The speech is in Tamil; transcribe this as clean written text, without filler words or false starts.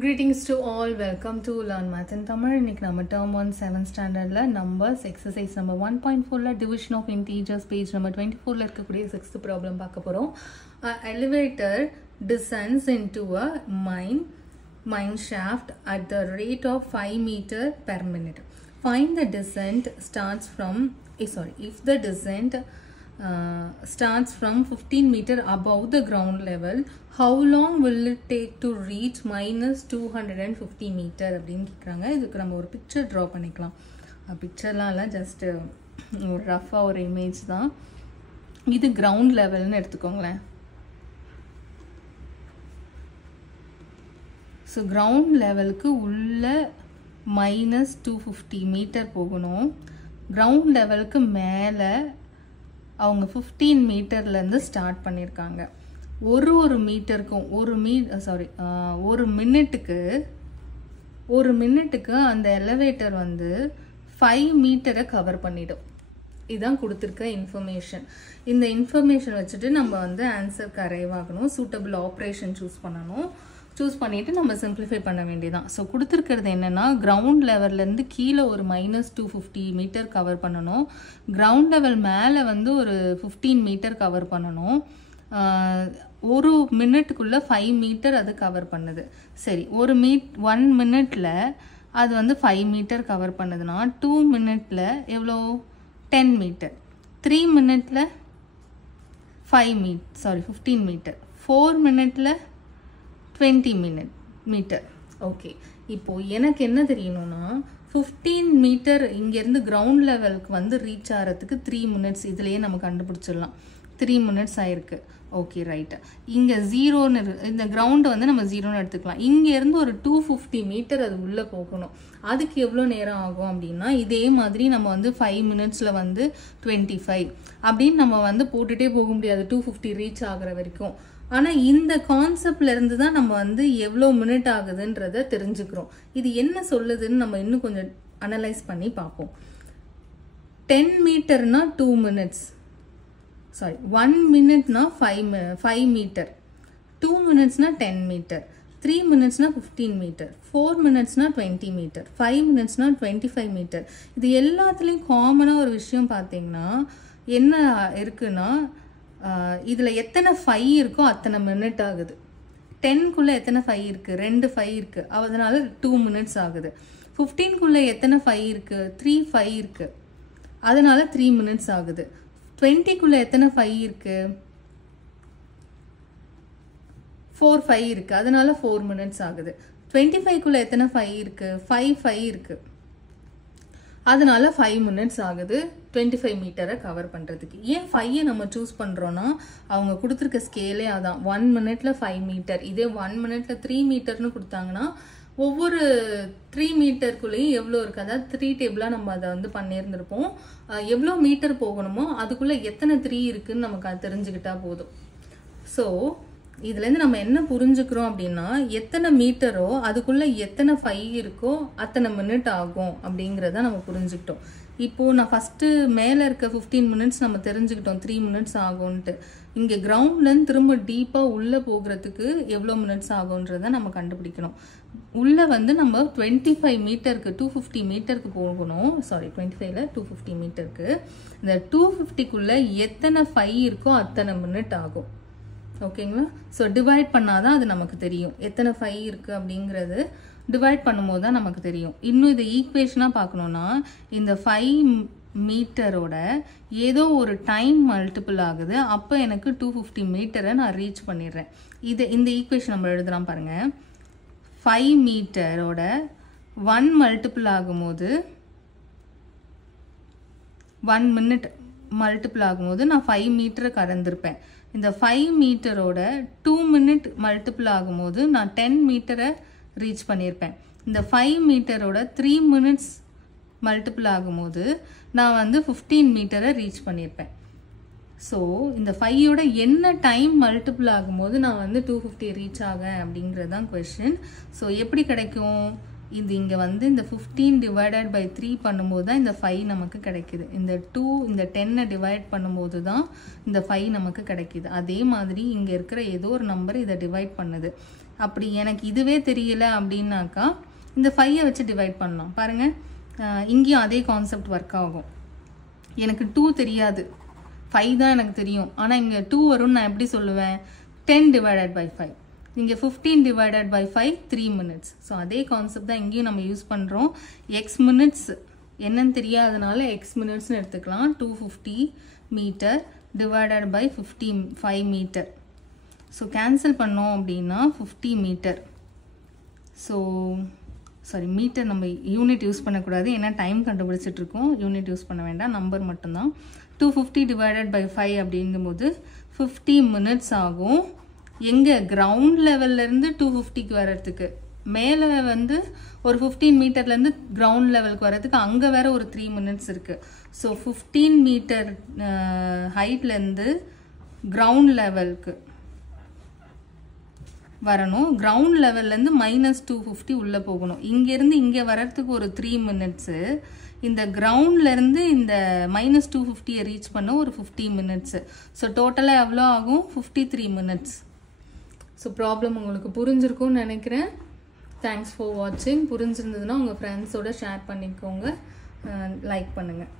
Greetings to all. Welcome to Learn Math in Tamil. இன்னைக்கு நம்ம term 1 7th standardல numbers exercise number 1.4ல division of integers page number 24ல இருக்கக்கூடிய 6th problem பார்க்க போறோம். Elevator descends into a mine shaft at the rate of 5 meter per minute. Find the descent starts from if the descent starts from 15 meter above the ground level, how long will it take to reach minus 250 meter அப்படின்னு கேட்குறாங்க. இதுக்கு நம்ம ஒரு பிக்சர் ட்ரா பண்ணிக்கலாம். பிக்சர்லாம் இல்லை, ஜஸ்ட் ஒரு ரஃபாக ஒரு இமேஜ் தான். இது கிரவுண்ட் லெவல்னு எடுத்துக்கோங்களேன். ஸோ கிரவுண்ட் லெவலுக்கு உள்ள மைனஸ் 250 மீட்டர் போகணும். கிரவுண்ட் லெவலுக்கு மேலே அவங்க 15 மீட்டர்லேருந்து ஸ்டார்ட் பண்ணியிருக்காங்க. ஒரு மீட்டருக்கும் ஒரு மினிட்டுக்கு அந்த எலிவேட்டர் வந்து 5 மீட்டரை கவர் பண்ணிடும். இதுதான் கொடுத்துருக்க இன்ஃபர்மேஷன். இந்த இன்ஃபர்மேஷன் வச்சுட்டு நம்ம வந்து ஆன்சருக்கு அரைவ் ஆகணும். சூட்டபிள் ஆப்ரேஷன் சூஸ் பண்ணிவிட்டு நம்ம சிம்பிளிஃபை பண்ண வேண்டியதான். ஸோ கொடுத்துருக்கிறது என்னென்னா, கிரவுண்ட் லெவல்லேருந்து கீழே ஒரு மைனஸ் 250 மீட்டர் கவர் பண்ணணும். கிரவுண்ட் லெவல் மேலே வந்து ஒரு 15 மீட்டர் கவர் பண்ணணும். ஒரு மினிட்டுக்குள்ளே 5 மீட்டர் அது கவர் பண்ணுது. சரி, 1 மினிட்ல அது வந்து 5 மீட்டர் கவர் பண்ணுதுன்னா 2 மினிட்ல எவ்வளோ? 10 மீட்டர். 3 மினிட்ல 15 மீட்டர். 4 மினிட்ல 20 மீட்டர். ஓகே, இப்போது எனக்கு என்ன தெரியணும்னா, 15 மீட்டர் இங்கேருந்து கிரவுண்ட் லெவலுக்கு வந்து ரீச் ஆகிறதுக்கு 3 மினிட்ஸ் இதுலேயே நம்ம கண்டுபிடிச்சிடலாம். 3 மினிட்ஸ் ஆயிருக்கு. Okay, right. இங்கே 0ன்னு இந்த கிரவுண்டை வந்து நம்ம 0ன்னு எடுத்துக்கலாம். இங்கேருந்து ஒரு 250 மீட்டர் அது உள்ளே போகணும். அதுக்கு எவ்வளோ நேரம் ஆகும் அப்படின்னா, இதே மாதிரி நம்ம வந்து 5 மினிட்ஸில் வந்து 25 அப்படின்னு நம்ம வந்து போட்டுகிட்டே போக முடியாது 250 ரீச் ஆகிற வரைக்கும். ஆனால் இந்த கான்செப்ட்லேருந்து தான் நம்ம வந்து எவ்வளோ மினிட் ஆகுதுன்றதை தெரிஞ்சுக்கிறோம். இது என்ன சொல்லுதுன்னு நம்ம இன்னும் கொஞ்சம் அனலைஸ் பண்ணி பார்ப்போம். 10 மீட்டர்னா 2 மினிட்ஸ், 1 மினிட்னா 5 மீட்டர், 2 மினிட்ஸ்னா 10 மீட்டர், 3 மினிட்ஸ்னா 15 மீட்டர், 4 மினிட்ஸ்னா 20 மீட்டர், 5 மினிட்ஸ்னா 25 மீட்டர். இது எல்லாத்துலேயும் காமனாக ஒரு விஷயம் பார்த்தீங்கன்னா என்ன இருக்குன்னா, இதில் எத்தனை 5 இருக்கோ அத்தனை மினிட் ஆகுது. 10க்குள்ளே எத்தனை 5 இருக்குது? 2 5 இருக்குது, அதனால 2 மினிட்ஸ் ஆகுது. 15க்குள்ளே எத்தனை 5 இருக்குது? 3 5 இருக்குது, அதனால 3 மினிட்ஸ் ஆகுது. 20க்குள்ளே எத்தனை 5 இருக்குது? 4 5 இருக்குது, அதனால 4 மினிட்ஸ் ஆகுது. 25க்குள்ளே எத்தனை 5 இருக்குது? 5 5 இருக்குது, அதனால 5 மினிட்ஸ் ஆகுது 25 மீட்டரை கவர் பண்ணுறதுக்கு. ஏன் 5 நம்ம சூஸ் பண்ணுறோன்னா, அவங்க கொடுத்துருக்க ஸ்கேலே அதான். 1 மினிட்ல 5 மீட்டர். இதே 1 மினிட்ல 3 மீட்டர்னு கொடுத்தாங்கன்னா ஒவ்வொரு 3 மீட்டருக்குள்ளேயும் எவ்வளோ இருக்குது, அதாவது 3 டேபிளாக நம்ம அதை வந்து பண்ணியிருந்திருப்போம். எவ்வளோ மீட்டர் போகணுமோ அதுக்குள்ளே எத்தனை 3 இருக்குதுன்னு நமக்கு அது தெரிஞ்சுக்கிட்டா போதும். ஸோ இதுலேருந்து நம்ம என்ன புரிஞ்சுக்கிறோம் அப்படின்னா, எத்தனை மீட்டரோ அதுக்குள்ளே எத்தனை 5 இருக்கோ அத்தனை மினிட் ஆகும் அப்படிங்கிறத நம்ம புரிஞ்சுக்கிட்டோம். இப்போது நான் ஃபஸ்ட்டு மேலே இருக்க 15 மினிட்ஸ் நம்ம தெரிஞ்சுக்கிட்டோம் 3 மினிட்ஸ் ஆகும்ன்ட்டு. இங்கே கிரவுண்ட்லேருந்து திரும்ப டீப்பாக உள்ளே போகிறதுக்கு எவ்வளோ மினிட்ஸ் ஆகுன்றதை நம்ம கண்டுபிடிக்கணும். உள்ளே வந்து நம்ம 25 மீட்டருக்கு 250 மீட்டருக்கு போகணும். 25ல் 250 மீட்டருக்கு. இந்த 250க்குள்ளே எத்தனை 5 இருக்கோ அத்தனை மினிட் ஆகும். ஓகேங்களா? ஸோ டிவைட் பண்ணாதான் அது நமக்கு தெரியும். எத்தனை 5 இருக்குது அப்படிங்கிறது டிவைட் பண்ணும்போது தான் நமக்கு தெரியும். இன்னும் இதை ஈக்குவேஷனாக பார்க்கணுன்னா, இந்த 5 மீட்டரோட ஏதோ ஒரு டைம் மல்டிபிள் ஆகுது. அப்போ எனக்கு 250 மீட்டரை நான் ரீச் பண்ணிடுறேன். இந்த ஈக்குவேஷன் நம்ம எழுதுலாம் பாருங்கள். 5 மீட்டரோட 1 மல்டிபிள் ஆகும்போது 1 மினிட் மல்டிபிள் ஆகும்போது நான் 5 மீட்டரை கடந்திருப்பேன். இந்த 5 மீட்டரோட 2 மினிட் மல்டிபிள் ஆகும்போது நான் 10 மீட்டரை ரீச் பண்ணியிருப்பேன். இந்த 5 மீட்டரோட 3 மினிட்ஸ் மல்டிபிள் ஆகும்போது நான் வந்து 15 மீட்டரை ரீச் பண்ணியிருப்பேன். ஸோ இந்த 5யோட என்ன டைம் மல்டிபிள் ஆகும்போது நான் வந்து 250 ரீச் ஆகேன் அப்படிங்கிறது தான் கொஸ்டின். ஸோ எப்படி கிடைக்கும்? இது இங்கே வந்து இந்த 15 டிவைடட் பை 3 பண்ணும்போது தான் இந்த 5 நமக்கு கிடைக்குது. இந்த 2 இந்த 10 டிவைட் பண்ணும்போது தான் இந்த 5 நமக்கு கிடைக்குது. அதே மாதிரி இங்கே இருக்கிற ஏதோ ஒரு நம்பர் இதை டிவைட் பண்ணுது. அப்படி எனக்கு இதுவே தெரியல அப்படின்னாக்கா இந்த 5 வச்சு டிவைட் பண்ணலாம். பாருங்கள், இங்கேயும் அதே கான்செப்ட் ஒர்க் ஆகும். எனக்கு 2 தெரியாது, 5 தான் எனக்கு தெரியும். ஆனால் இங்கே 2 வரும்னு நான் எப்படி சொல்லுவேன்? 10 டிவைடட் பை 5. இங்கே 15 டிவைடட் பை 5 3 minutes. ஸோ அதே கான்செப்ட் தான் இங்கேயும் நம்ம யூஸ் பண்ணுறோம். எக்ஸ் மினிட்ஸ் என்னன்னு தெரியாதனால எக்ஸ் மினிட்ஸ்னு எடுத்துக்கலாம். 250 metre divided by 5 metre. So cancel பண்ணோம் அப்படின்னா 50 மீட்டர். ஸோ சாரி, மீட்டர் நம்ம யூனிட் யூஸ் பண்ணக்கூடாது, ஏன்னா டைம் கண்டுபிடிச்சிட்ருக்கோம். யூனிட் யூஸ் பண்ண வேண்டாம், நம்பர் மட்டும்தான். 250 டிவைடட் பை 5 அப்படிங்கும்போது 50 minutes ஆகும். எங்கே கிரவுண்ட் லெவல்லேருந்து 250க்கு வர்றதுக்கு, மேலே வந்து ஒரு 15 மீட்டர்லேருந்து கிரவுண்ட் லெவலுக்கு வர்றதுக்கு அங்கே வேற ஒரு 3 minutes இருக்குது. ஸோ 15 மீட்டர் ஹைட்லேருந்து கிரவுண்ட் லெவலுக்கு வரணும். கிரவுண்ட் லெவல்லேருந்து -250 உள்ளே போகணும். இங்கேருந்து இங்கே வர்றதுக்கு ஒரு 3 minutes. இந்த கிரவுண்ட்லேருந்து இந்த -250 ரீச் பண்ண ஒரு 50 minutes. ஸோ டோட்டலாக எவ்வளோ ஆகும்? 53 minutes. ஸோ ப்ராப்ளம் உங்களுக்கு புரிஞ்சிருக்கும்னு நினைக்கிறேன். தேங்க்ஸ் ஃபார் வாட்சிங். புரிஞ்சிருந்ததுன்னா உங்கள் ஃப்ரெண்ட்ஸோட ஷேர் பண்ணிக்கோங்க, லைக் பண்ணுங்கள்.